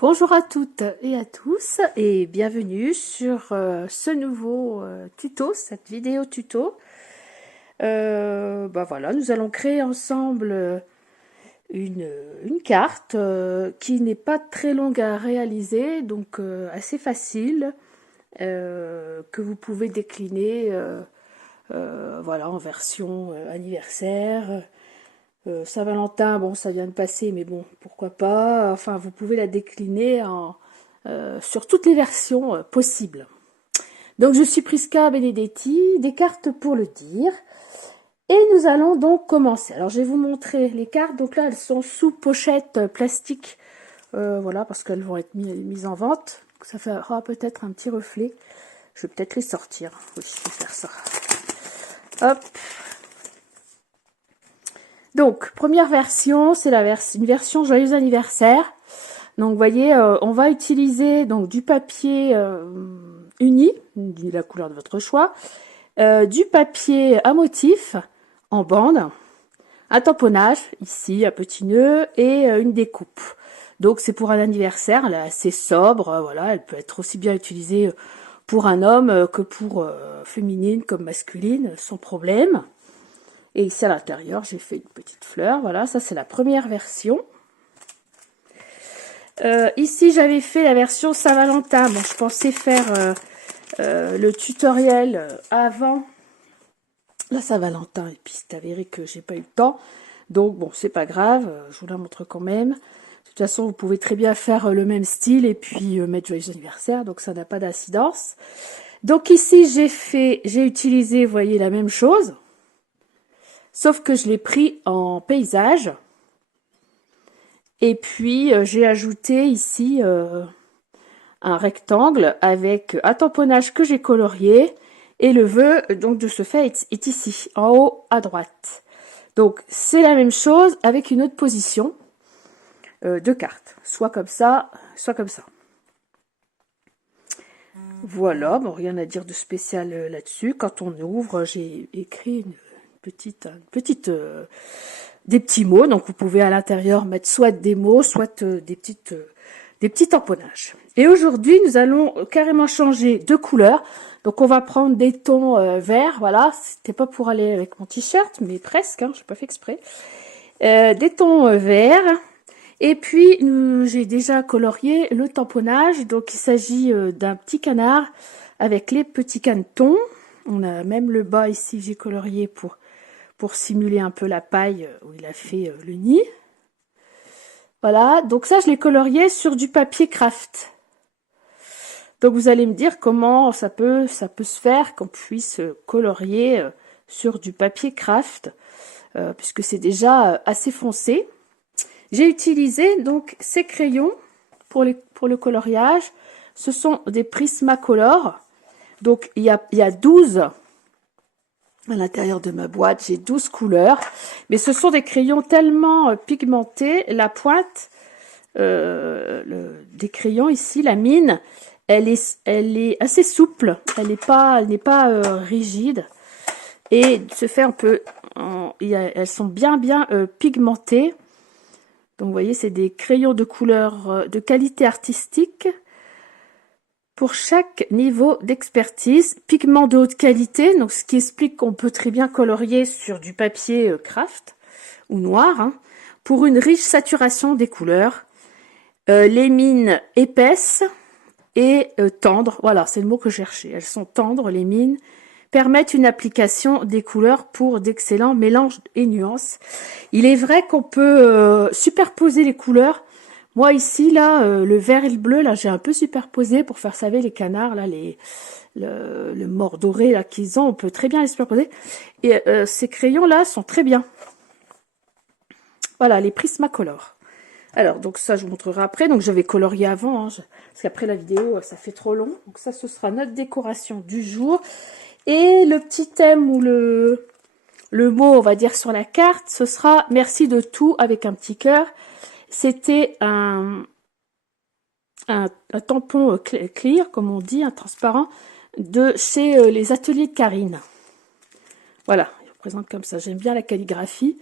Bonjour à toutes et à tous et bienvenue sur ce nouveau tuto, cette vidéo tuto. Voilà, nous allons créer ensemble une carte qui n'est pas très longue à réaliser, donc assez facile, que vous pouvez décliner voilà, en version anniversaire. Saint-Valentin, bon, ça vient de passer, mais bon, pourquoi pas. Enfin, vous pouvez la décliner sur toutes les versions possibles. Donc, je suis Prisca Benedetti, des cartes pour le dire. Et nous allons donc commencer. Alors, je vais vous montrer les cartes. Donc là, elles sont sous pochette plastique. Voilà, parce qu'elles vont être mises en vente. Donc, ça fera peut-être un petit reflet. Je vais peut-être les sortir. Oui, je vais faire ça. Hop. Donc, première version, c'est une version joyeux anniversaire. Donc, vous voyez, on va utiliser donc du papier uni, de la couleur de votre choix, du papier à motif en bande, un tamponnage, ici, un petit nœud, et une découpe. Donc, c'est pour un anniversaire, elle est assez sobre, voilà, elle peut être aussi bien utilisée pour un homme que pour féminine comme masculine, sans problème. Et ici à l'intérieur, j'ai fait une petite fleur. Voilà, ça c'est la première version. Ici, j'avais fait la version Saint-Valentin. Bon, je pensais faire le tutoriel avant la Saint-Valentin. Et puis, c'est avéré que j'ai pas eu le temps. Donc, bon, c'est pas grave. Je vous la montre quand même. De toute façon, vous pouvez très bien faire le même style et puis mettre joyeux anniversaire. Donc, ça n'a pas d'incidence. Donc, ici, j'ai utilisé, vous voyez, la même chose. Sauf que je l'ai pris en paysage. Et puis, j'ai ajouté ici un rectangle avec un tamponnage que j'ai colorié. Et le vœu, donc, de ce fait, est ici, en haut à droite. Donc, c'est la même chose avec une autre position de carte. Soit comme ça, soit comme ça. Voilà, bon, rien à dire de spécial là-dessus. Quand on ouvre, j'ai écrit une petite des petits mots. Donc, vous pouvez à l'intérieur mettre soit des mots, soit des petits tamponnages. Et aujourd'hui, nous allons carrément changer de couleur. Donc, on va prendre des tons verts. Voilà, c'était pas pour aller avec mon t-shirt, mais presque. Hein, j'ai pas fait exprès. Des tons verts. Et puis, j'ai déjà colorié le tamponnage. Donc, il s'agit d'un petit canard avec les petits canetons. On a même le bas ici, j'ai colorié pour simuler un peu la paille où il a fait le nid. Voilà, donc ça, je l'ai colorié sur du papier craft. Donc, vous allez me dire comment ça peut se faire qu'on puisse colorier sur du papier craft, puisque c'est déjà assez foncé. J'ai utilisé donc ces crayons pour le coloriage. Ce sont des Prismacolor. Donc, il y a 12 à l'intérieur de ma boîte. J'ai 12 couleurs. Mais ce sont des crayons tellement pigmentés. La pointe des crayons ici, la mine, elle est assez souple. Elle n'est pas rigide. Et de ce fait, elles sont bien pigmentées. Donc, vous voyez, c'est des crayons de couleur de qualité artistique pour chaque niveau d'expertise. Pigments de haute qualité, donc ce qui explique qu'on peut très bien colorier sur du papier craft ou noir, hein, pour une riche saturation des couleurs. Les mines épaisses et tendres, voilà, c'est le mot que je cherchais. Elles sont tendres, les mines, permettent une application des couleurs pour d'excellents mélanges et nuances. Il est vrai qu'on peut superposer les couleurs. Moi ici, là, le vert et le bleu, là, j'ai un peu superposé pour faire, vous savez, les canards, là, le mort doré, là, qu'ils ont, on peut très bien les superposer. Et ces crayons-là sont très bien. Voilà, les Prismacolor. Alors, donc ça, je vous montrerai après. Donc, je vais colorier avant, hein, parce qu'après la vidéo, ça fait trop long. Donc ça, ce sera notre décoration du jour. Et le petit thème ou le mot, on va dire, sur la carte, ce sera « Merci de tout » avec un petit cœur. C'était un tampon clear, comme on dit, un transparent, de chez les ateliers de Karine. Voilà, il représente comme ça. J'aime bien la calligraphie.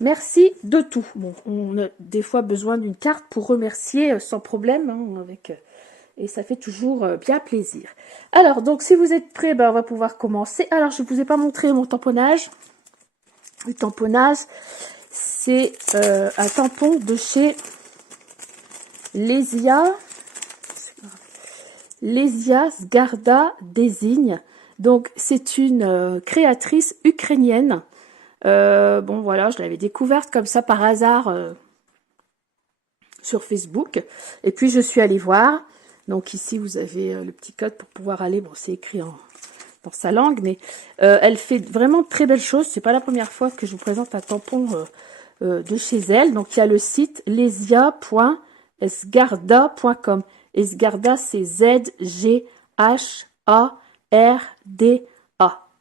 Merci de tout. Bon, on a des fois besoin d'une carte pour remercier sans problème, hein, et ça fait toujours bien plaisir. Alors, donc, si vous êtes prêts, ben, on va pouvoir commencer. Alors, je ne vous ai pas montré mon tamponnage. Le tamponnage, c'est un tampon de chez Lesia Zgarda Désigne. Donc, c'est une créatrice ukrainienne. Bon, voilà, je l'avais découverte comme ça par hasard sur Facebook. Et puis, je suis allée voir. Donc, ici, vous avez le petit code pour pouvoir aller. Bon, c'est écrit dans sa langue, mais elle fait vraiment de très belles choses. C'est pas la première fois que je vous présente un tampon de chez elle. Donc, il y a le site lesia.sgarda.com. Et Sgarda, c'est Z-G-H-A-R-D-A.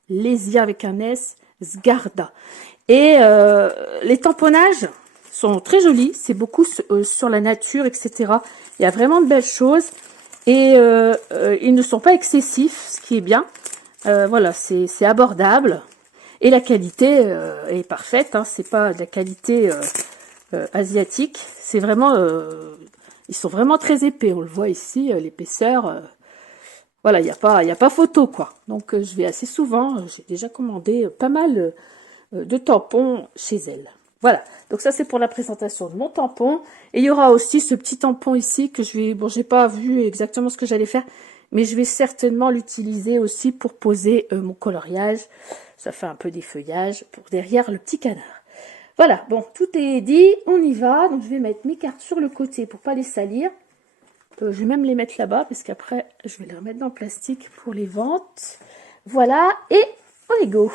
Lesia avec un S, Sgarda. Et les tamponnages sont très jolis. C'est beaucoup sur la nature, etc. Il y a vraiment de belles choses. Et ils ne sont pas excessifs, ce qui est bien. Voilà, c'est abordable. Et la qualité est parfaite. Hein, c'est pas de la qualité asiatique. C'est vraiment... ils sont vraiment très épais. On le voit ici, l'épaisseur... voilà, il n'y a pas photo, quoi. Donc, je vais assez souvent. J'ai déjà commandé pas mal de tampons chez elle. Voilà. Donc, ça, c'est pour la présentation de mon tampon. Et il y aura aussi ce petit tampon ici que je vais... Bon, j'ai pas vu exactement ce que j'allais faire, mais je vais certainement l'utiliser aussi pour poser mon coloriage. Ça fait un peu des feuillages pour derrière le petit canard. Voilà. Bon, tout est dit. On y va. Donc, je vais mettre mes cartes sur le côté pour pas les salir. Je vais même les mettre là-bas parce qu'après, je vais les remettre dans le plastique pour les ventes. Voilà, et on est go.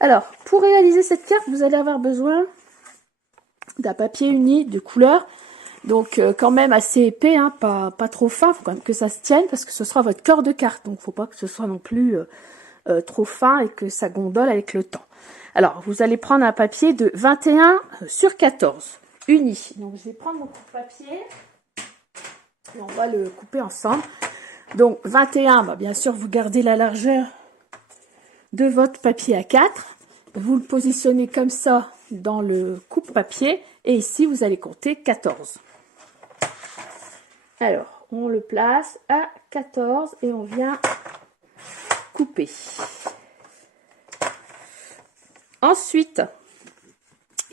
Alors, pour réaliser cette carte, vous allez avoir besoin d'un papier uni de couleur. Donc, quand même assez épais, hein, pas trop fin. Il faut quand même que ça se tienne parce que ce sera votre corps de carte. Donc, il ne faut pas que ce soit non plus trop fin et que ça gondole avec le temps. Alors, vous allez prendre un papier de 21 sur 14, uni. Donc, je vais prendre mon papier. Et on va le couper ensemble. Donc 21, bah bien sûr, vous gardez la largeur de votre papier A4. Vous le positionnez comme ça dans le coupe-papier. Et ici, vous allez compter 14. Alors, on le place à 14 et on vient couper. Ensuite,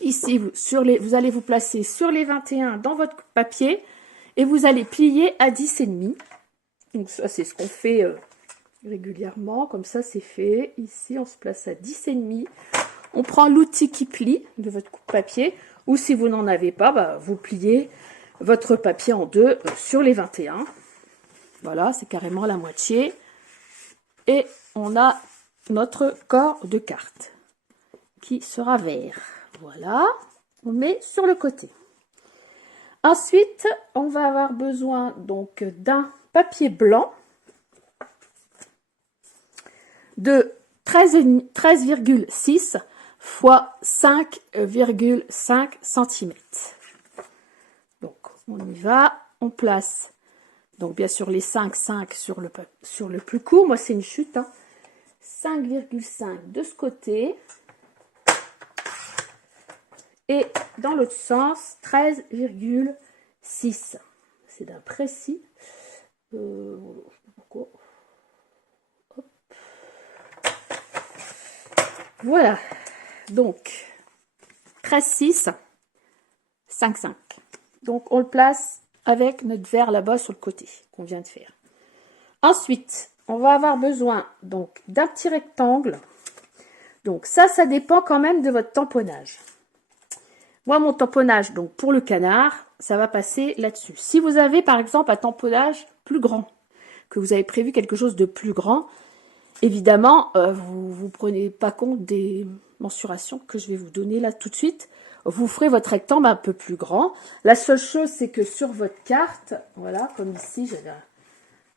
ici, vous allez vous placer sur les 21 dans votre papier. Et vous allez plier à 10,5. Donc ça, c'est ce qu'on fait régulièrement. Comme ça, c'est fait. Ici, on se place à 10,5. On prend l'outil qui plie de votre coupe-papier. Ou si vous n'en avez pas, bah, vous pliez votre papier en deux sur les 21. Voilà, c'est carrément la moitié. Et on a notre corps de carte qui sera vert. Voilà, on met sur le côté. Ensuite, on va avoir besoin donc d'un papier blanc de 13,6 fois 5,5 cm. Donc, on y va. On place, donc bien sûr, les 5 sur le plus court. Moi, c'est une chute. Hein. 5,5 de ce côté. Et dans l'autre sens, 13,6. C'est d'un précis. Pourquoi ? Hop. Voilà. Donc, 13,6, 5,5. Donc, on le place avec notre verre là-bas sur le côté qu'on vient de faire. Ensuite, on va avoir besoin donc d'un petit rectangle. Donc, ça dépend quand même de votre tamponnage. Moi, mon tamponnage, donc pour le canard, ça va passer là-dessus. Si vous avez, par exemple, un tamponnage plus grand, que vous avez prévu quelque chose de plus grand, évidemment, vous ne prenez pas compte des mensurations que je vais vous donner là tout de suite. Vous ferez votre rectangle un peu plus grand. La seule chose, c'est que sur votre carte, voilà, comme ici, j'avais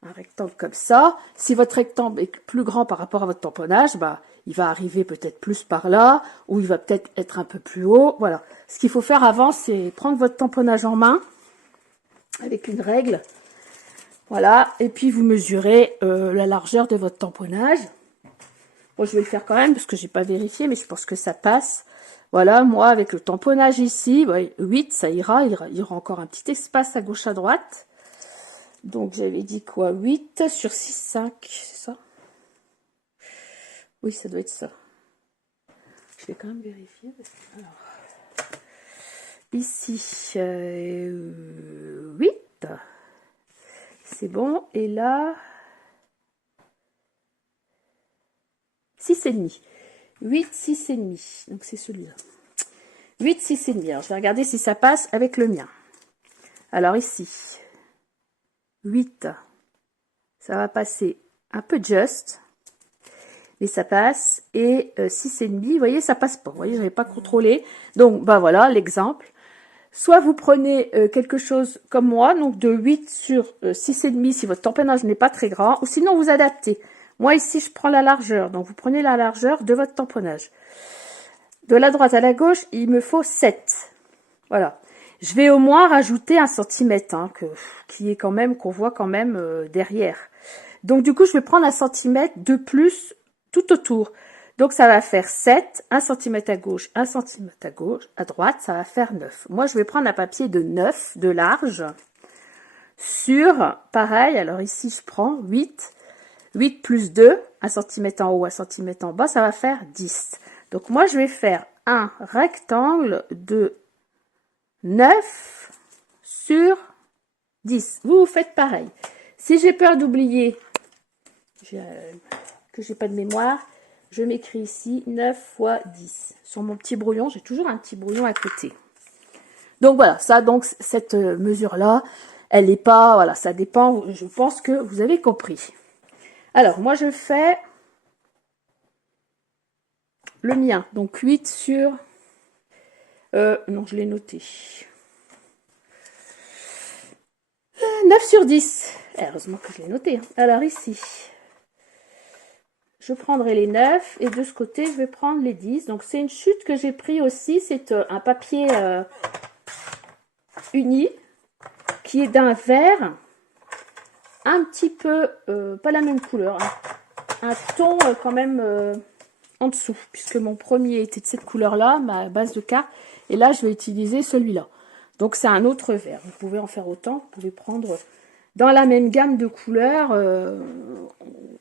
un rectangle comme ça. Si votre rectangle est plus grand par rapport à votre tamponnage, bah, il va arriver peut-être plus par là, ou il va peut-être être un peu plus haut. Voilà. Ce qu'il faut faire avant, c'est prendre votre tamponnage en main, avec une règle. Voilà. Et puis, vous mesurez la largeur de votre tamponnage. Bon, je vais le faire quand même, parce que j'ai pas vérifié, mais je pense que ça passe. Voilà, moi, avec le tamponnage ici, ouais, 8, ça ira. Il y aura encore un petit espace à gauche, à droite. Donc, j'avais dit quoi? 8 sur 6, 5, c'est ça? Oui, ça doit être ça. Je vais quand même vérifier. Alors, ici, 8. C'est bon. Et là, 6,5. 8, 6,5. Donc, c'est celui-là. 8, 6,5. Alors, je vais regarder si ça passe avec le mien. Alors, ici, 8. Ça va passer un peu juste. Mais ça passe. Et 6,5, vous voyez, ça passe pas. Vous voyez, je n'avais pas contrôlé. Donc, bah voilà, l'exemple. Soit vous prenez quelque chose comme moi, donc de 8 sur 6,5 si votre tamponnage n'est pas très grand, ou sinon vous adaptez. Moi ici, je prends la largeur, donc vous prenez la largeur de votre tamponnage. De la droite à la gauche, il me faut 7. Voilà. Je vais au moins rajouter 1 centimètre, hein, qui est quand même, qu'on voit quand même derrière. Donc du coup, je vais prendre 1 centimètre de plus tout autour. Donc, ça va faire 7, 1 cm à gauche, 1 cm à gauche, à droite, ça va faire 9. Moi, je vais prendre un papier de 9, de large, sur, pareil, alors ici, je prends 8, 8 plus 2, 1 cm en haut, 1 cm en bas, ça va faire 10. Donc, moi, je vais faire un rectangle de 9 sur 10. Vous faites pareil. Si j'ai peur d'oublier, que j'ai pas de mémoire, je m'écris ici 9 fois 10. Sur mon petit brouillon, j'ai toujours un petit brouillon à côté. Donc voilà, ça, donc cette mesure-là, elle n'est pas, voilà, ça dépend, je pense que vous avez compris. Alors, moi je fais le mien, donc 8 sur... non, je l'ai noté. 9 sur 10. Heureusement que je l'ai noté. Alors ici... Je prendrai les 9 et de ce côté, je vais prendre les 10. Donc, c'est une chute que j'ai pris aussi. C'est un papier uni qui est d'un vert un petit peu, pas la même couleur, hein, un ton quand même en dessous. Puisque mon premier était de cette couleur-là, ma base de carte. Et là, je vais utiliser celui-là. Donc, c'est un autre vert. Vous pouvez en faire autant. Vous pouvez prendre... dans la même gamme de couleurs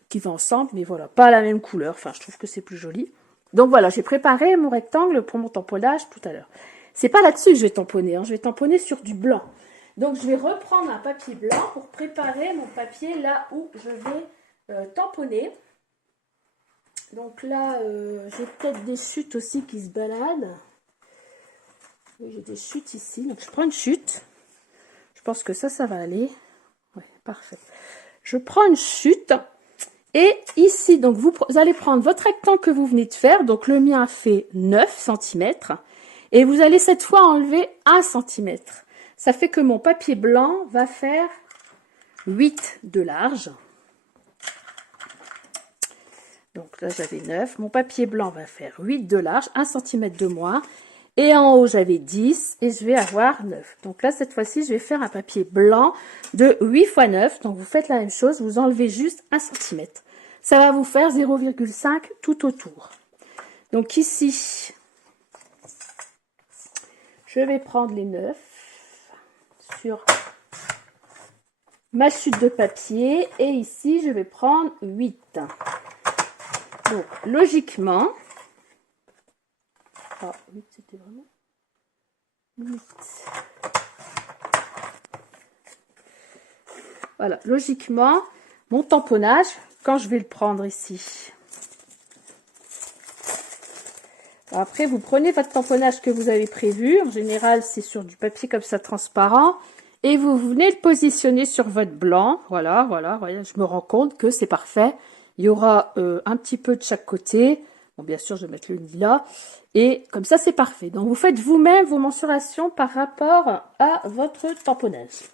qui va ensemble, mais voilà, pas la même couleur. Enfin, je trouve que c'est plus joli. Donc voilà, j'ai préparé mon rectangle pour mon tamponnage tout à l'heure. C'est pas là-dessus que je vais tamponner, hein, je vais tamponner sur du blanc. Donc je vais reprendre un papier blanc pour préparer mon papier là où je vais tamponner. Donc là, j'ai peut-être des chutes aussi qui se baladent. Oui, j'ai des chutes ici, donc je prends une chute. Je pense que ça va aller. Ouais, parfait. Je prends une chute et ici, donc vous allez prendre votre rectangle que vous venez de faire. Donc le mien fait 9 cm et vous allez cette fois enlever 1 cm. Ça fait que mon papier blanc va faire 8 de large. Donc là, j'avais 9. Mon papier blanc va faire 8 de large, 1 cm de moins. Et en haut, j'avais 10 et je vais avoir 9. Donc là, cette fois-ci, je vais faire un papier blanc de 8 x 9. Donc, vous faites la même chose, vous enlevez juste 1 cm. Ça va vous faire 0,5 tout autour. Donc ici, je vais prendre les 9 sur ma chute de papier. Et ici, je vais prendre 8. Donc, logiquement... Ah, 8, c'était vraiment 8. Voilà, logiquement, mon tamponnage, quand je vais le prendre ici. Après, vous prenez votre tamponnage que vous avez prévu. En général, c'est sur du papier comme ça transparent. Et vous venez le positionner sur votre blanc. Voilà, voilà, voilà. Je me rends compte que c'est parfait. Il y aura un petit peu de chaque côté. Bon, bien sûr, je vais mettre le lilas. Et comme ça, c'est parfait. Donc, vous faites vous-même vos mensurations par rapport à votre tamponnage.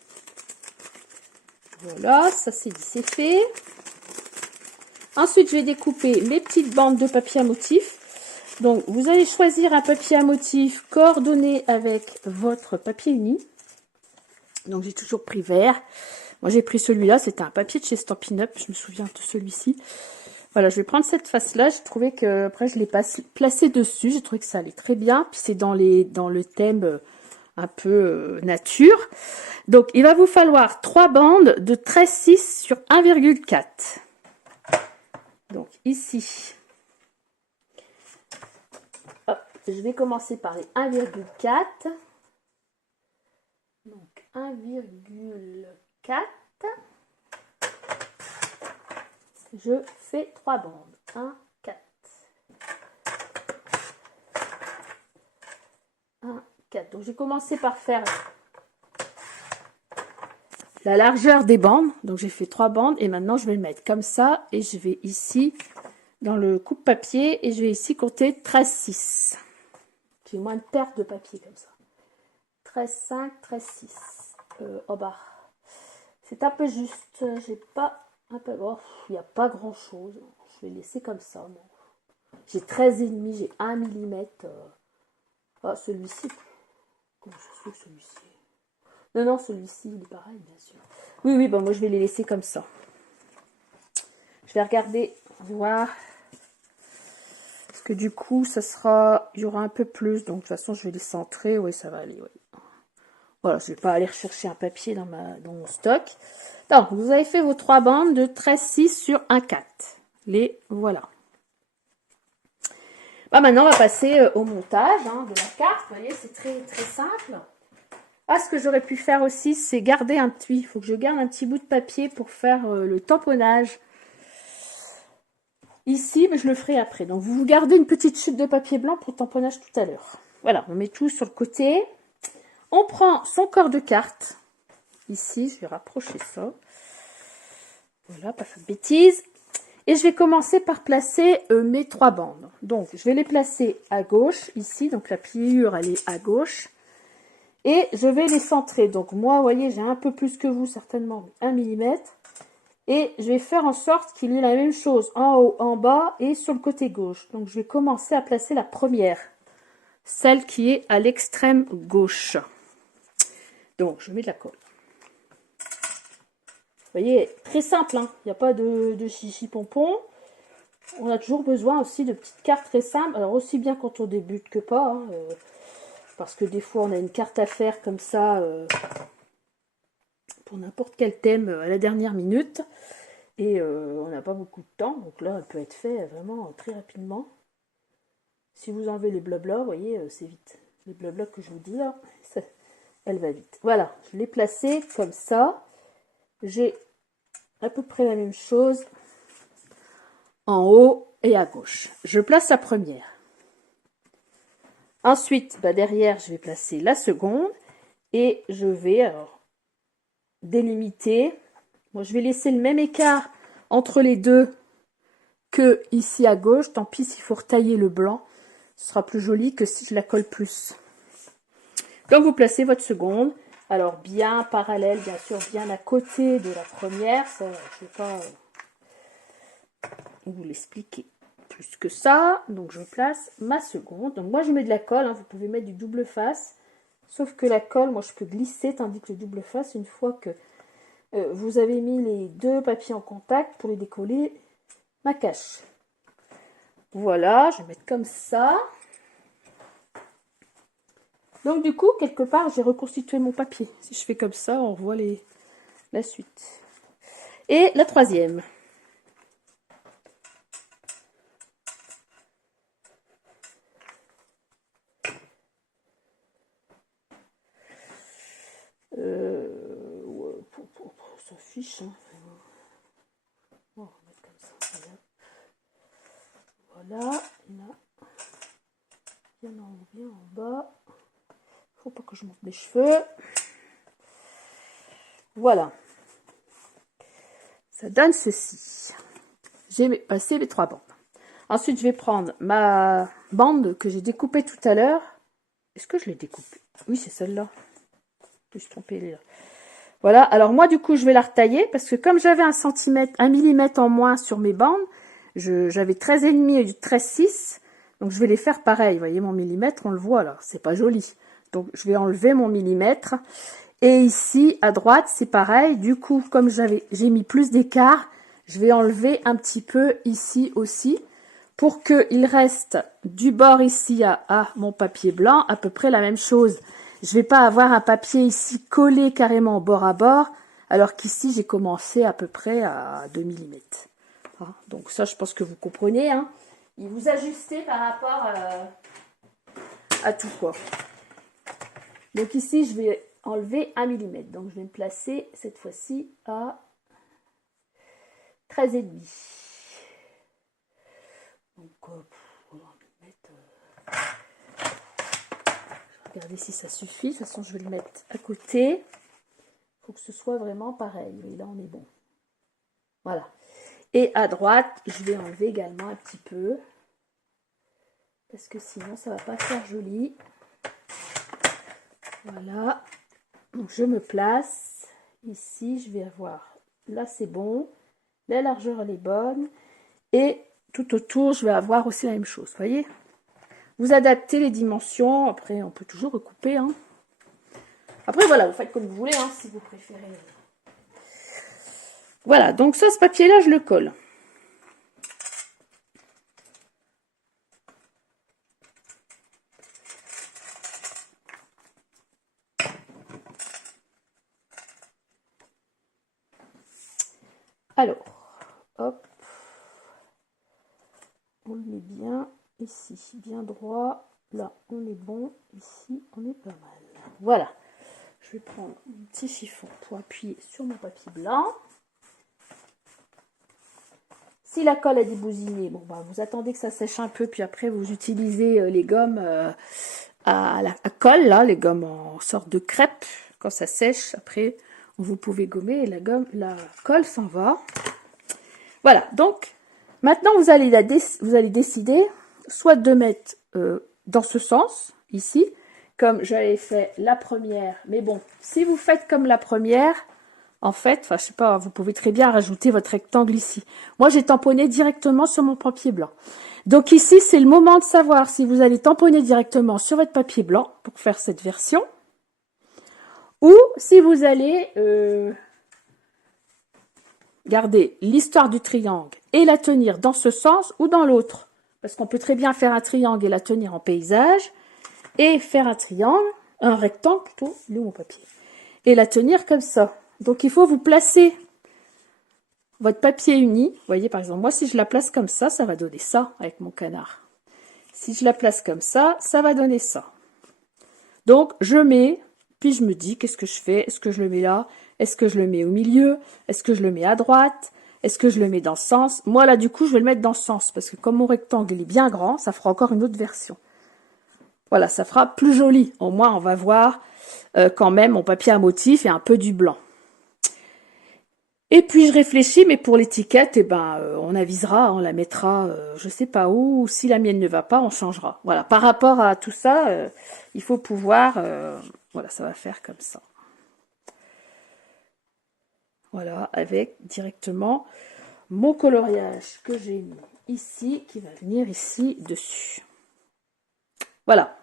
Voilà, ça c'est dit, c'est fait. Ensuite, je vais découper mes petites bandes de papier à motif. Donc, vous allez choisir un papier à motif coordonné avec votre papier uni. Donc, j'ai toujours pris vert. Moi, j'ai pris celui-là. C'était un papier de chez Stampin' Up. Je me souviens de celui-ci. Voilà, je vais prendre cette face-là. J'ai trouvé que après je l'ai placé dessus. J'ai trouvé que ça allait très bien. Puis c'est dans le thème un peu nature. Donc il va vous falloir 3 bandes de 13,6 sur 1,4. Donc ici, hop, je vais commencer par les 1,4. Donc 1,4. Je fais 3 bandes. 1, 4. 1, 4. Donc, j'ai commencé par faire la largeur des bandes. Donc, j'ai fait 3 bandes. Et maintenant, je vais le mettre comme ça. Et je vais ici, dans le coupe-papier. Et je vais ici compter 13,6. J'ai moins de perte de papier comme ça. 13,5, 13,6. Oh bah, c'est un peu juste. J'ai pas... Oh, il n'y a pas grand chose. Je vais laisser comme ça. Bon. J'ai 13,5, j'ai 1 mm. Ah, celui-ci. Comment je sais celui-ci? Non, celui-ci, il est pareil, bien sûr. Oui, bon, moi je vais les laisser comme ça. Je vais regarder, voir. Parce que du coup, ça sera. Il y aura un peu plus. Donc de toute façon, je vais les centrer. Oui, ça va aller. Oui. Voilà, je ne vais pas aller rechercher un papier dans mon stock. Donc, vous avez fait vos 3 bandes de 13,6 sur 1,4. Les voilà. Bah, maintenant, on va passer au montage de la carte. Vous voyez, c'est très, très simple. Ah, ce que j'aurais pu faire aussi, c'est garder un petit... Il faut que je garde un petit bout de papier pour faire le tamponnage. Ici, mais je le ferai après. Donc, vous gardez une petite chute de papier blanc pour le tamponnage tout à l'heure. Voilà, on met tout sur le côté. On prend son corps de carte. Ici, je vais rapprocher ça. Voilà, pas faire de bêtises. Et je vais commencer par placer mes 3 bandes. Donc, je vais les placer à gauche, ici. Donc, la pliure, elle est à gauche. Et je vais les centrer. Donc, moi, vous voyez, j'ai un peu plus que vous, certainement, 1 mm. Et je vais faire en sorte qu'il y ait la même chose en haut, en bas et sur le côté gauche. Donc, je vais commencer à placer la première. Celle qui est à l'extrême gauche. Donc, je mets de la colle. Vous voyez, très simple, hein. Il n'y a pas de chichi pompon. On a toujours besoin aussi de petites cartes très simples. Alors, aussi bien quand on débute que pas. Hein, parce que des fois, on a une carte à faire comme ça pour n'importe quel thème à la dernière minute. Et on n'a pas beaucoup de temps. Donc là, elle peut être faite vraiment très rapidement. Si vous enlevez les blabla, vous voyez, c'est vite. Les blabla que je vous dis là, elle va vite. Voilà, je l'ai placée comme ça. J'ai à peu près la même chose en haut et à gauche. Je place la première. Ensuite, derrière, je vais placer la seconde et je vais alors délimiter. Moi, je vais laisser le même écart entre les deux que ici à gauche. Tant pis s'il faut retailler le blanc. Ce sera plus joli que si je la colle plus. Donc, vous placez votre seconde. Alors, bien parallèle, bien sûr, bien à côté de la première. Ça, je ne vais pas vous l'expliquer plus que ça. Donc, je place ma seconde. Donc, moi, je mets de la colle. Hein. Vous pouvez mettre du double face. Sauf que la colle, moi, je peux glisser. Tandis que le double face, une fois que vous avez mis les 2 papiers en contact pour les décoller, ma cache. Voilà, je vais mettre comme ça. Donc, du coup, quelque part, j'ai reconstitué mon papier. Si je fais comme ça, on voit la suite. Et la troisième. Ça fiche. Hein. On va mettre comme ça. Voilà. Là. Bien en haut, bien en bas. Faut pas que je monte mes cheveux. Voilà. Ça donne ceci. J'ai passé les 3 bandes. Ensuite, je vais prendre ma bande que j'ai découpée tout à l'heure. Est-ce que je l'ai découpée? Oui, c'est celle-là. Je me suis trompée là. Voilà. Alors moi, du coup, je vais la retailler parce que comme j'avais 1 millimètre en moins sur mes bandes, j'avais 13,5 et du 13,6. Donc, je vais les faire pareil. Vous voyez, mon millimètre, on le voit là. C'est pas joli. Donc, je vais enlever mon millimètre. Et ici, à droite, c'est pareil. Du coup, comme j'ai mis plus d'écart, je vais enlever un petit peu ici aussi pour qu'il reste du bord ici à mon papier blanc à peu près la même chose. Je vais pas avoir un papier ici collé carrément bord à bord, alors qu'ici j'ai commencé à peu près à 2 mm. Donc ça, je pense que vous comprenez. Hein. Et vous ajustez par rapport à tout quoi. Donc ici, je vais enlever 1 mm. Donc je vais me placer cette fois-ci à 13,5. Donc on va mettre... Regardez si ça suffit. De toute façon, je vais le mettre à côté. Il faut que ce soit vraiment pareil. Et là, on est bon. Voilà. Et à droite, je vais enlever également un petit peu. Parce que sinon, ça ne va pas faire joli. Voilà. Donc, je me place. Ici, je vais avoir... Là, c'est bon. La largeur, elle est bonne. Et tout autour, je vais avoir aussi la même chose. Vous voyez ? Vous adaptez les dimensions. Après, on peut toujours recouper. Hein. Après, voilà, vous faites comme vous voulez, hein, si vous préférez. Voilà, donc ça, ce papier-là, je le colle. Alors, hop. On le met bien ici, bien droit. Là, on est bon. Ici, on est pas mal. Voilà. Je vais prendre un petit chiffon pour appuyer sur mon papier blanc. Si la colle est débousinée, bon, bah, vous attendez que ça sèche un peu, puis après, vous utilisez les gommes à colle, là, les gommes en sorte de crêpe. Quand ça sèche, après, vous pouvez gommer et la colle s'en va. Voilà, donc, maintenant, vous allez décider soit de mettre dans ce sens, ici, comme j'avais fait la première. Mais bon, si vous faites comme la première, en fait, enfin, je sais pas, vous pouvez très bien rajouter votre rectangle ici. Moi, j'ai tamponné directement sur mon papier blanc. Donc ici, c'est le moment de savoir si vous allez tamponner directement sur votre papier blanc pour faire cette version, ou si vous allez garder l'histoire du triangle et la tenir dans ce sens ou dans l'autre. Parce qu'on peut très bien faire un triangle et la tenir en paysage, et faire un rectangle plutôt, il est où mon papier, et la tenir comme ça. Donc il faut vous placer votre papier uni. Vous voyez, par exemple, moi si je la place comme ça va donner ça avec mon canard. Si je la place comme ça va donner ça. Donc je mets, puis je me dis, qu'est-ce que je fais? Est-ce que je le mets là? Est-ce que je le mets au milieu? Est-ce que je le mets à droite? Est-ce que je le mets dans ce sens? Moi là du coup je vais le mettre dans ce sens, parce que comme mon rectangle il est bien grand, ça fera encore une autre version. Voilà, ça fera plus joli. Au moins on va voir quand même mon papier à motif et un peu du blanc. Et puis je réfléchis, mais pour l'étiquette, eh ben, on avisera, on la mettra, je sais pas où, ou si la mienne ne va pas, on changera. Voilà, par rapport à tout ça, il faut pouvoir, voilà, ça va faire comme ça. Voilà, avec directement mon coloriage que j'ai mis ici, qui va venir ici dessus. Voilà.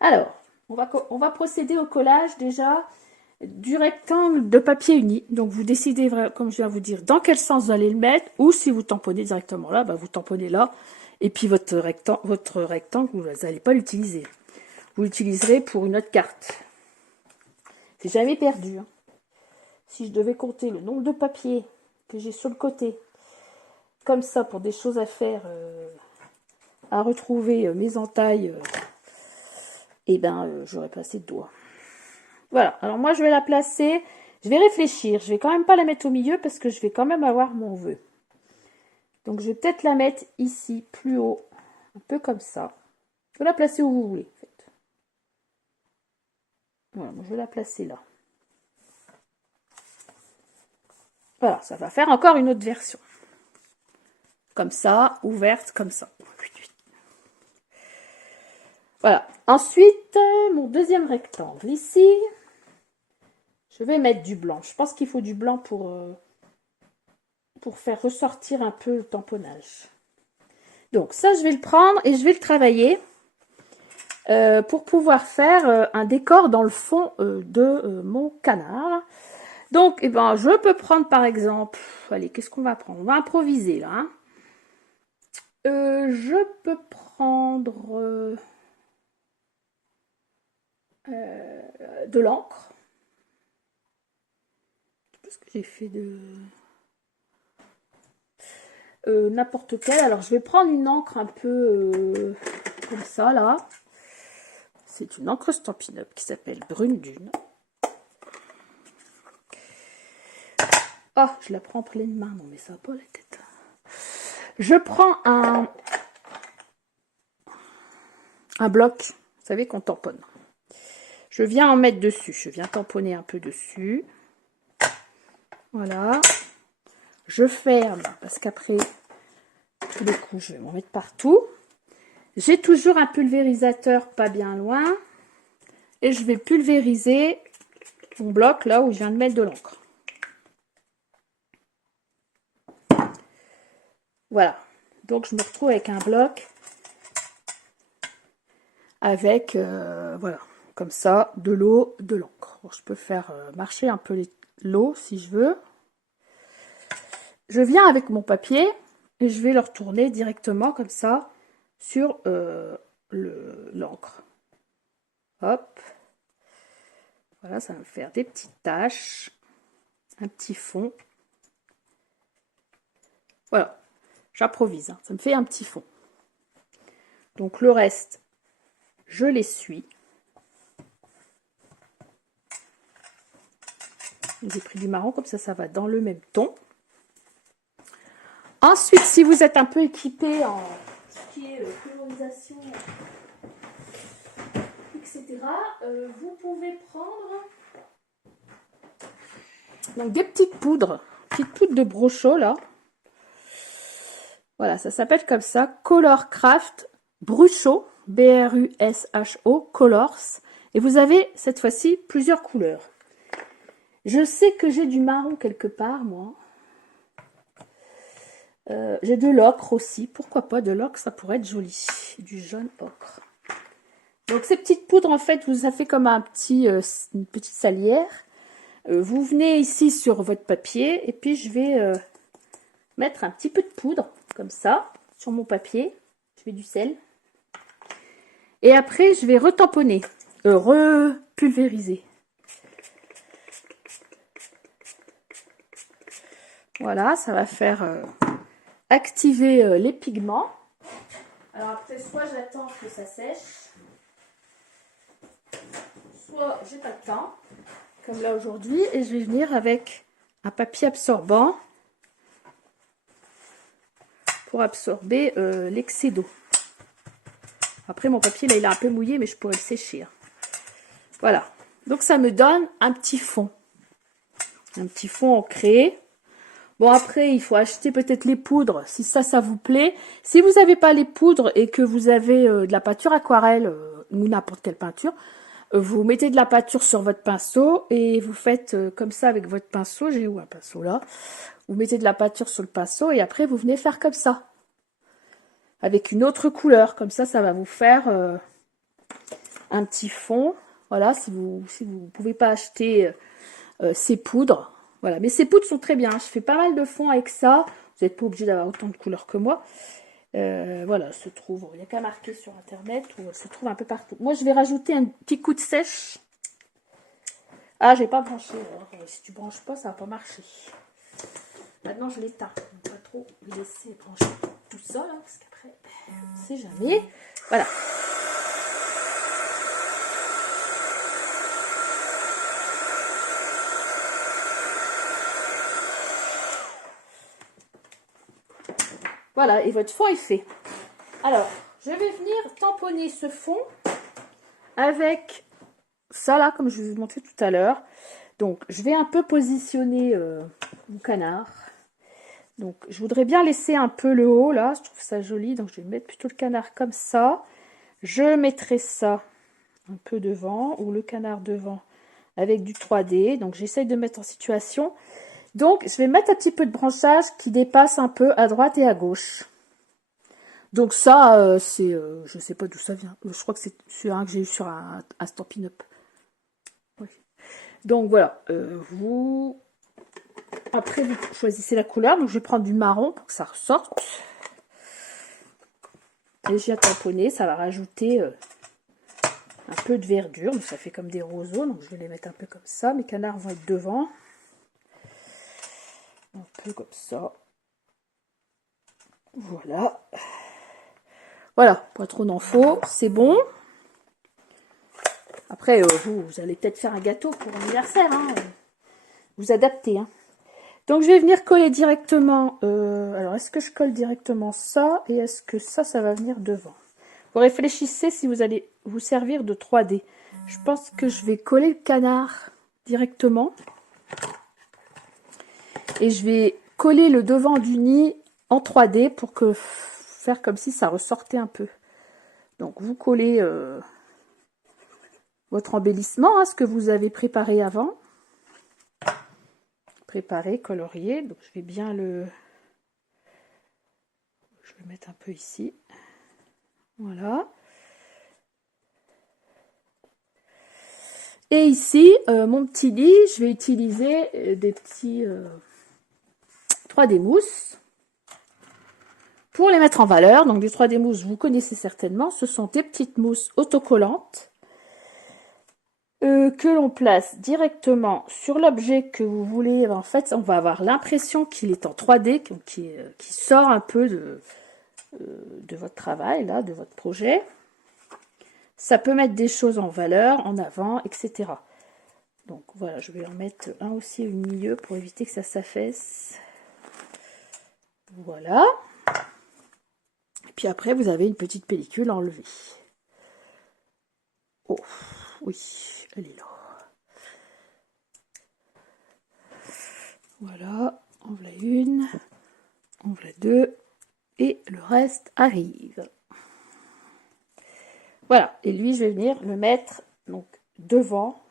Alors, on va procéder au collage déjà du rectangle de papier uni. Donc vous décidez, comme je viens de vous dire, dans quel sens vous allez le mettre, ou si vous tamponnez directement là, bah vous tamponnez là, et puis votre rectangle, vous n'allez pas l'utiliser. Vous l'utiliserez pour une autre carte. C'est jamais perdu. Hein. Si je devais compter le nombre de papiers que j'ai sur le côté, comme ça, pour des choses à faire, à retrouver mes entailles, et ben j'aurais pas assez de doigts. Voilà, alors moi je vais la placer, je vais réfléchir, je vais quand même pas la mettre au milieu parce que je vais quand même avoir mon vœu. Donc je vais peut-être la mettre ici, plus haut, un peu comme ça. Vous la placer où vous voulez, en fait. Voilà, moi je vais la placer là. Voilà, ça va faire encore une autre version. Comme ça, ouverte, comme ça. Voilà, ensuite, mon deuxième rectangle ici. Je vais mettre du blanc. Je pense qu'il faut du blanc pour faire ressortir un peu le tamponnage. Donc ça, je vais le prendre et je vais le travailler pour pouvoir faire un décor dans le fond de mon canard. Donc, eh ben, je peux prendre par exemple, allez, qu'est-ce qu'on va prendre? On va improviser là. Hein. Je peux prendre de l'encre. Qu'est-ce que j'ai fait de n'importe quelle. Alors, je vais prendre une encre un peu comme ça là. C'est une encre Stampin' Up qui s'appelle Brune Dune. Ah, je la prends en pleine main. Non, mais ça va pas la tête. Je prends un bloc, vous savez, qu'on tamponne. Je viens en mettre dessus. Je viens tamponner un peu dessus. Voilà. Je ferme, parce qu'après, tous les coups, je vais m'en mettre partout. J'ai toujours un pulvérisateur pas bien loin. Et je vais pulvériser mon bloc là où je viens de mettre de l'encre. Voilà. Donc, je me retrouve avec un bloc avec, voilà, comme ça, de l'eau, de l'encre. Je peux faire marcher un peu l'eau si je veux. Je viens avec mon papier et je vais le retourner directement comme ça sur l'encre. Hop. Voilà, ça va me faire des petites taches, un petit fond. Voilà, j'improvise, hein. Ça me fait un petit fond. Donc le reste, je l'essuie. J'ai pris du marron, comme ça va dans le même ton. Ensuite, si vous êtes un peu équipé en ce qui est colorisation, etc., vous pouvez prendre donc, des petites poudres de Brochot, là. Voilà, ça s'appelle comme ça, Color Craft Bruchot, B-R-U-S-H-O, Colors. Et vous avez, cette fois-ci, plusieurs couleurs. Je sais que j'ai du marron quelque part, moi. J'ai de l'ocre aussi. Pourquoi pas de l'ocre, ça pourrait être joli. Du jaune ocre. Donc, ces petites poudres, en fait, ça fait comme une petite salière. Vous venez ici sur votre papier et puis je vais mettre un petit peu de poudre, comme ça, sur mon papier. Je mets du sel. Et après, je vais retamponner, repulvériser. Voilà, ça va faire activer les pigments. Alors après, soit j'attends que ça sèche, soit j'ai pas le temps, comme là aujourd'hui, et je vais venir avec un papier absorbant pour absorber l'excès d'eau. Après, mon papier, là, il est un peu mouillé, mais je pourrais le sécher. Voilà. Donc, ça me donne un petit fond. Un petit fond ancré. Bon, après, il faut acheter peut-être les poudres, si ça vous plaît. Si vous n'avez pas les poudres et que vous avez de la peinture aquarelle, ou n'importe quelle peinture, vous mettez de la peinture sur votre pinceau et vous faites comme ça avec votre pinceau. J'ai où un pinceau là? Vous mettez de la peinture sur le pinceau et après, vous venez faire comme ça. Avec une autre couleur. Comme ça va vous faire un petit fond. Voilà, si vous ne pouvez pas acheter ces poudres. Voilà, mais ces poudres sont très bien. Je fais pas mal de fonds avec ça. Vous n'êtes pas obligé d'avoir autant de couleurs que moi. Voilà, se trouve, il n'y a qu'à marquer sur internet ou elle se trouve un peu partout. Moi, je vais rajouter un petit coup de sèche. Ah, j'ai pas branché. Alors, si tu branches pas, ça va pas marcher. Maintenant, je l'éteins. Pas trop laisser brancher tout ça, là, parce qu'après, on ne sait jamais. Voilà. Voilà, et votre fond est fait. Alors, je vais venir tamponner ce fond avec ça là, comme je vous ai montré tout à l'heure. Donc, je vais un peu positionner mon canard. Donc, je voudrais bien laisser un peu le haut là, je trouve ça joli. Donc, je vais mettre plutôt le canard comme ça. Je mettrai ça un peu devant, ou le canard devant avec du 3D. Donc, j'essaye de mettre en situation. Donc, je vais mettre un petit peu de branchage qui dépasse un peu à droite et à gauche. Donc ça, c'est, je sais pas d'où ça vient. Je crois que c'est un que j'ai eu sur un Stampin' Up. Oui. Donc voilà, après vous choisissez la couleur. Donc je vais prendre du marron pour que ça ressorte. Et j'ai à tamponner, ça va rajouter un peu de verdure. Donc ça fait comme des roseaux, donc je vais les mettre un peu comme ça. Mes canards vont être devant. Un peu comme ça. Voilà. Voilà, pas trop d'en faut, c'est bon. Après, vous allez peut-être faire un gâteau pour l'anniversaire, hein. Vous adaptez, hein. Donc, je vais venir coller directement. Alors, est-ce que je colle directement ça? Et est-ce que ça va venir devant? Vous réfléchissez si vous allez vous servir de 3D. Je pense que je vais coller le canard directement. Et je vais coller le devant du nid en 3D pour que faire comme si ça ressortait un peu. Donc, vous collez votre embellissement, hein, ce que vous avez préparé avant. Préparé, colorié. Donc, je vais bien le... Je vais le mettre un peu ici. Voilà. Et ici, mon petit lit, je vais utiliser des petits 3D mousse pour les mettre en valeur. Donc, des 3D mousse, vous connaissez certainement. Ce sont des petites mousses autocollantes que l'on place directement sur l'objet que vous voulez. En fait, on va avoir l'impression qu'il est en 3D, qui sort un peu de votre travail, là, de votre projet. Ça peut mettre des choses en valeur, en avant, etc. Donc voilà, je vais en mettre un aussi au milieu pour éviter que ça s'affaisse. Voilà. Et puis après, vous avez une petite pellicule enlevée. Oh, oui, elle est là. Voilà, en voilà une, en voilà deux, et le reste arrive. Voilà, et lui, je vais venir le mettre donc devant.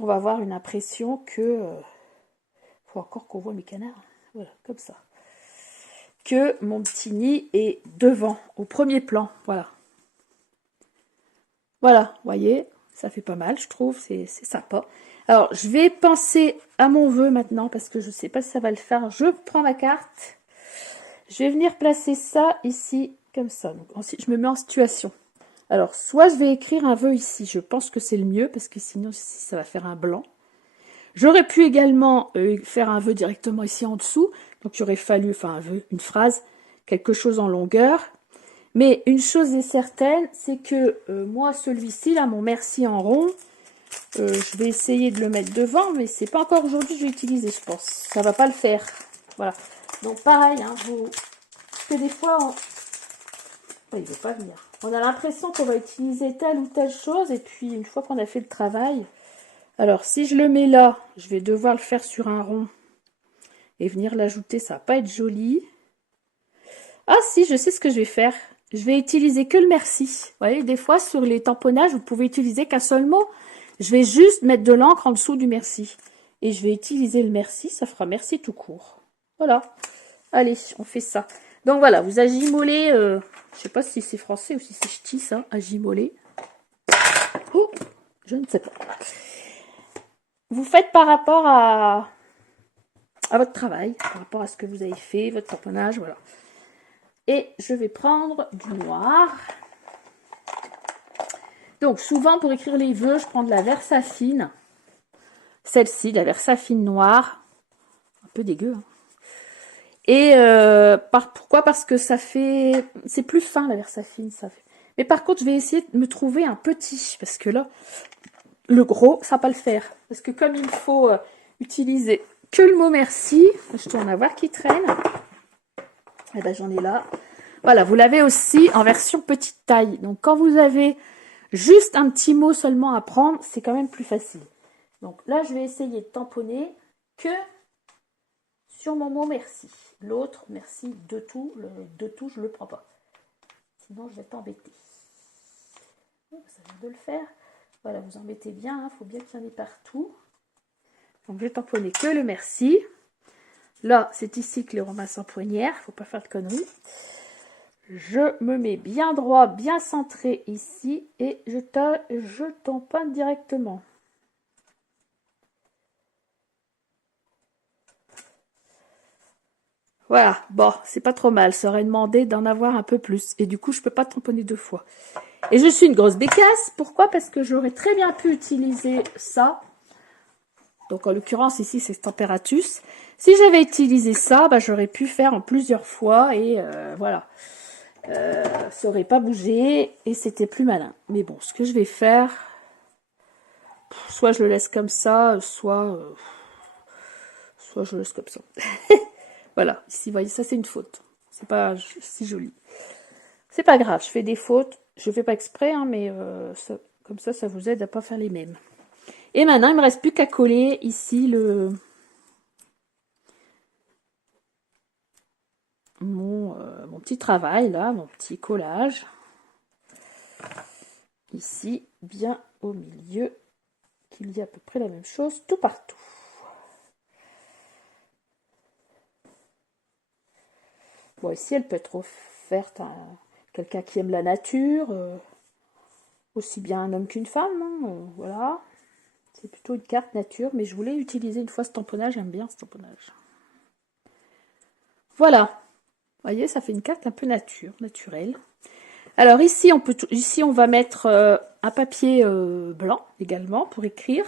On va avoir une impression que... faut encore qu'on voit mes canards. Voilà, comme ça. Que mon petit nid est devant, au premier plan. Voilà. Voilà, vous voyez, ça fait pas mal, je trouve. C'est sympa. Alors, je vais penser à mon vœu maintenant, parce que je ne sais pas si ça va le faire. Je prends ma carte. Je vais venir placer ça ici, comme ça. Donc, ensuite, je me mets en situation. Alors, soit je vais écrire un vœu ici. Je pense que c'est le mieux, parce que sinon, ici, ça va faire un blanc. J'aurais pu également faire un vœu directement ici en dessous. Donc, il aurait fallu, enfin, un vœu, une phrase, quelque chose en longueur. Mais une chose est certaine, c'est que moi, celui-ci, là, mon merci en rond, je vais essayer de le mettre devant, mais c'est pas encore aujourd'hui que je vais utiliser, je pense. Ça va pas le faire. Voilà. Donc, pareil, hein, parce que des fois, il veut pas venir. On a l'impression qu'on va utiliser telle ou telle chose, et puis une fois qu'on a fait le travail... Alors, si je le mets là, je vais devoir le faire sur un rond et venir l'ajouter, ça va pas être joli. Ah si, je sais ce que je vais faire. Je vais utiliser que le merci. Vous voyez, des fois, sur les tamponnages, vous pouvez utiliser qu'un seul mot. Je vais juste mettre de l'encre en dessous du merci. Et je vais utiliser le merci, ça fera merci tout court. Voilà. Allez, on fait ça. Donc voilà, vous agimolez, je sais pas si c'est français ou si c'est ch'ti ça, agimoler. Oh, je ne sais pas. Vous faites par rapport à votre travail, par rapport à ce que vous avez fait, votre tamponnage, voilà. Et je vais prendre du noir. Donc, souvent, pour écrire les vœux, je prends de la Versafine. Celle-ci, de la Versafine noire. Un peu dégueu, hein. Et pourquoi? Parce que ça fait... C'est plus fin, la Versafine. Ça fait... Mais par contre, je vais essayer de me trouver un petit. Parce que là, le gros, ça va pas le faire. Parce que comme il faut utiliser que le mot merci, je dois en avoir qui traîne. Et ben j'en ai là. Voilà, vous l'avez aussi en version petite taille. Donc quand vous avez juste un petit mot seulement à prendre, c'est quand même plus facile. Donc là, je vais essayer de tamponner que sur mon mot merci. L'autre, merci de tout, je le prends pas. Sinon, je vais t'embêter. Ça vient de le faire. Voilà, vous embêtez bien, il faut bien qu'il y en ait partout. Donc, je vais tamponner que le merci. Là, c'est ici que les ramasse en poignère, il ne faut pas faire de conneries. Je me mets bien droit, bien centré ici et je tamponne directement. Voilà, bon, c'est pas trop mal. Ça aurait demandé d'en avoir un peu plus. Et du coup, je peux pas tamponner 2 fois. Et je suis une grosse bécasse. Pourquoi? Parce que j'aurais très bien pu utiliser ça. Donc, en l'occurrence, ici, c'est Temperatus. Si j'avais utilisé ça, bah, j'aurais pu faire en plusieurs fois. Et voilà. Ça aurait pas bougé. Et c'était plus malin. Mais bon, ce que je vais faire... Soit je le laisse comme ça, soit je le laisse comme ça. Voilà, ici, vous voyez, ça c'est une faute. C'est pas si joli. C'est pas grave, je fais des fautes. Je fais pas exprès, hein, mais comme ça vous aide à pas faire les mêmes. Et maintenant, il me reste plus qu'à coller ici mon petit travail, là, mon petit collage. Ici, bien au milieu, qu'il y a à peu près la même chose tout partout. Bon, ici, elle peut être offerte à quelqu'un qui aime la nature, aussi bien un homme qu'une femme, hein, voilà. C'est plutôt une carte nature, mais je voulais utiliser une fois ce tamponnage, j'aime bien ce tamponnage. Voilà, vous voyez, ça fait une carte un peu naturelle. Alors ici, on va mettre un papier blanc également pour écrire.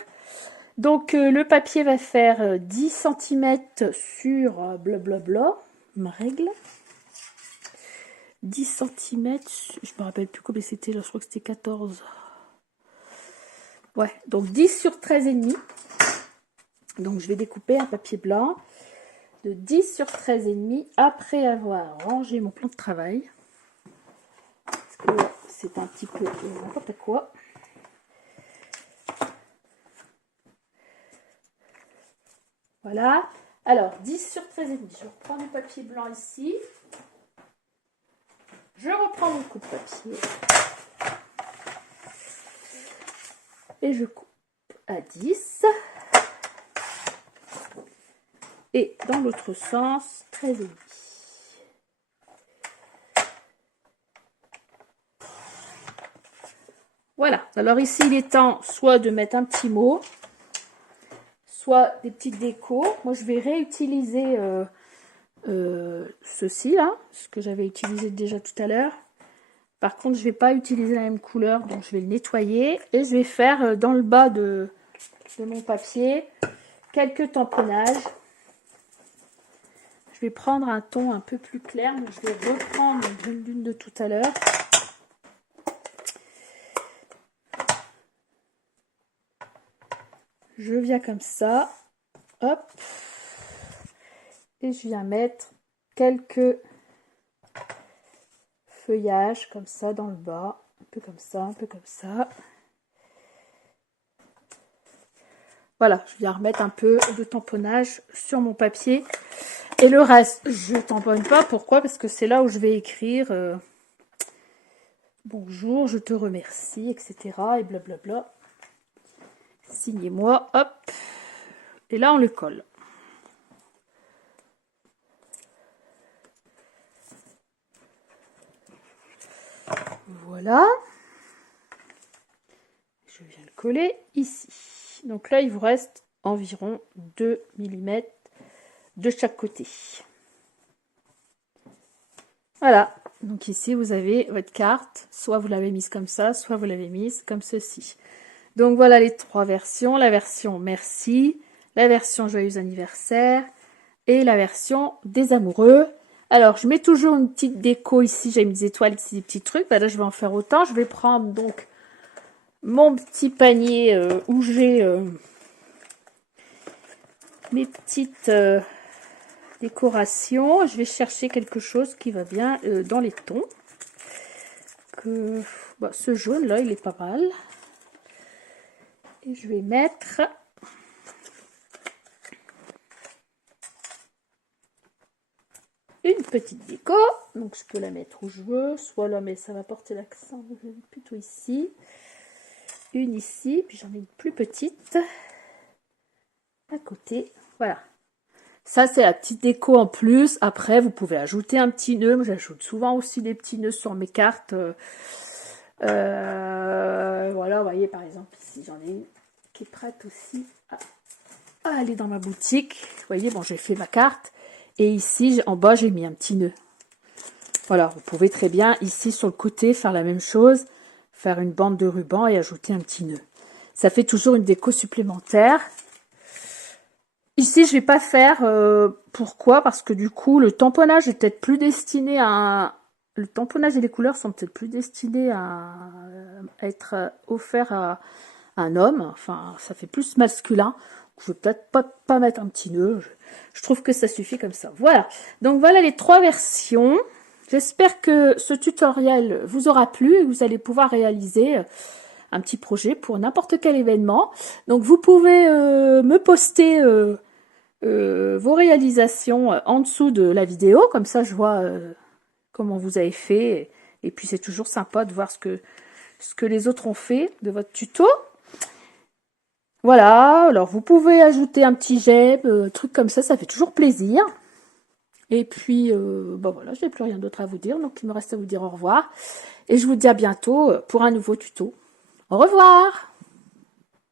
Donc le papier va faire 10 cm sur blablabla, ma règle. 10 cm, je me rappelle plus combien c'était, je crois que c'était 14. Ouais, donc 10 sur 13,5. Donc je vais découper un papier blanc de 10 sur 13,5 après avoir rangé mon plan de travail. Parce que c'est un petit peu n'importe quoi. Voilà. Alors 10 sur 13,5. Je reprends du papier blanc ici. Je reprends mon coup de papier. Et je coupe à 10. Et dans l'autre sens, 13,5. Voilà. Alors ici, il est temps soit de mettre un petit mot, soit des petites décos. Moi, je vais réutiliser ceci là, ce que j'avais utilisé déjà tout à l'heure. Par contre, je vais pas utiliser la même couleur, donc je vais le nettoyer. Et je vais faire dans le bas de mon papier quelques tamponnages. Je vais prendre un ton un peu plus clair, mais je vais reprendre l'une de tout à l'heure. Je viens comme ça, hop, et je viens mettre quelques feuillages comme ça dans le bas, un peu comme ça, un peu comme ça. Voilà, je viens remettre un peu de tamponnage sur mon papier. Et le reste, je tamponne pas. Pourquoi? Parce que c'est là où je vais écrire bonjour, je te remercie, etc. Et blablabla. Signez-moi, hop. Et là, on le colle. Voilà. Je viens le coller ici. Donc là, il vous reste environ 2 mm de chaque côté. Voilà. Donc ici, vous avez votre carte. Soit vous l'avez mise comme ça, soit vous l'avez mise comme ceci. Donc voilà les 3 versions. La version merci, la version joyeux anniversaire et la version des amoureux. Alors, je mets toujours une petite déco ici. J'ai mis des étoiles ici, des petits trucs. Ben là, je vais en faire autant. Je vais prendre donc mon petit panier où j'ai mes petites décorations. Je vais chercher quelque chose qui va bien dans les tons. Ce jaune là, il est pas mal. Et je vais mettre une petite déco. Donc je peux la mettre où je veux, soit là, mais ça va porter l'accent plutôt ici. Une ici, puis j'en ai une plus petite à côté. Voilà. Ça, c'est la petite déco en plus. Après, vous pouvez ajouter un petit nœud. Moi, j'ajoute souvent aussi des petits nœuds sur mes cartes. Voilà, vous voyez, par exemple, ici, j'en ai une qui est prête aussi à aller dans ma boutique. Vous voyez, bon, j'ai fait ma carte. Et ici, en bas, j'ai mis un petit nœud. Voilà, vous pouvez très bien, ici, sur le côté, faire la même chose. Faire une bande de ruban et ajouter un petit nœud. Ça fait toujours une déco supplémentaire. Ici, je vais pas faire. Pourquoi? Parce que du coup, le tamponnage est peut-être plus destiné à... Le tamponnage et les couleurs sont peut-être plus destinés à être offerts à un homme. Enfin, ça fait plus masculin. Je vais peut-être pas mettre un petit nœud. Je trouve que ça suffit comme ça. Voilà. Donc voilà les 3 versions. J'espère que ce tutoriel vous aura plu et que vous allez pouvoir réaliser un petit projet pour n'importe quel événement. Donc vous pouvez me poster vos réalisations en dessous de la vidéo, comme ça je vois comment vous avez fait. Et puis c'est toujours sympa de voir ce que les autres ont fait de votre tuto. Voilà, alors vous pouvez ajouter un petit j'aime, truc comme ça fait toujours plaisir. Et puis, bah voilà, je n'ai plus rien d'autre à vous dire, donc il me reste à vous dire au revoir. Et je vous dis à bientôt pour un nouveau tuto. Au revoir!